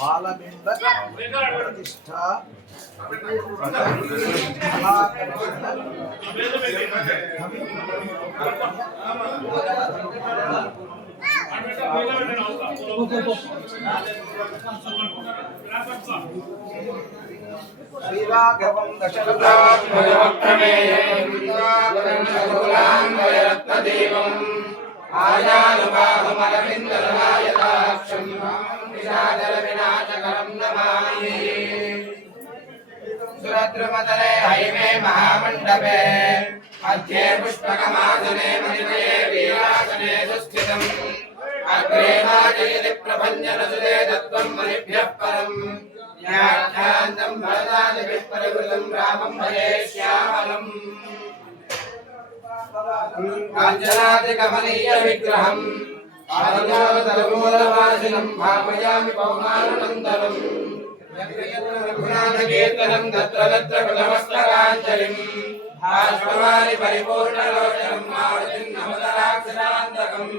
बालबिंब प्रतिष्ठा श्रीराघवं दशरथात्मजवक्त्रमेयं आजानुबाहुमरविन्दललायताक्षं विषादलविनाशकरं नमामि। सुरद्रुमतले हैमे महामण्डपे मध्ये पुष्पकमासने मणिमये वीरासने सुस्थितम् अग्रे वाजयति प्रभञ्जनसुते तत्त्वं मणिभ्यः परम् ज्ञानानन्दं भरतादिभिः परिवृतं रामं भजे श्यामलम् काञ्चनादिकमनीय विग्रहम् आदिनाथमूलवासिनं भावयामि पवमानन्दनम् रघुनाथकीर्तनं तत्र तत्र कृतमस्तकाञ्जलिम् भाष्पवारि परिपूर्णलोचनं मारुतिं नमतराक्षरान्तकम्